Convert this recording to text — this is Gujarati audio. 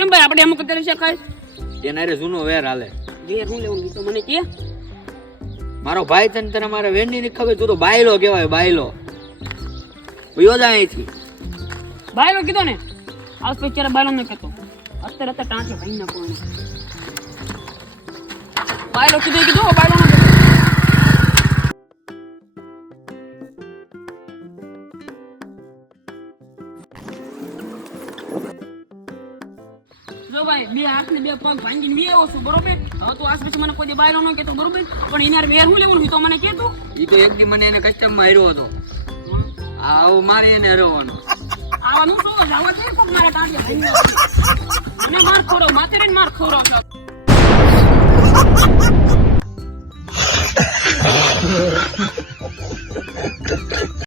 કેમ ભાઈ આપણે એમ કરી શકાય? એના રે જૂનો વેર હાલે. વેર હું લેવું ઈ તો મને કે. મારો ભાઈ તને મારે વેરની ની ખબર, તું તો બાયલો કહેવાય, બાયલો. વયો જા અહીંથી. બાયલો કીધો ને, આજ પછી ક્યારે બાયલો ન કહેતો. અત્યારે ટાંચે ભાઈ ના કોઈને. બાયલો કીધો બાયલો ન કહેતો. જો ભાઈ બે હાથ ને બે પગ ભાંગીને વી આવ્યો છું બરોબર. હવે તું આજ પછી મને કોઈ બાયલો ન કહેતો બરોબર, પણ એનાર વેર હું લેવું તો મને કહેતો. ઈ તો એક દી મને એને કસ્ટમ માં હાર્યો હતો. આવું મારે એને હરવાનો. આવાનું શું જાવા દે કોક મારા ટાંચે ભાંગી. અને માર ખોરો માથે રહીને માર ખોરો છે.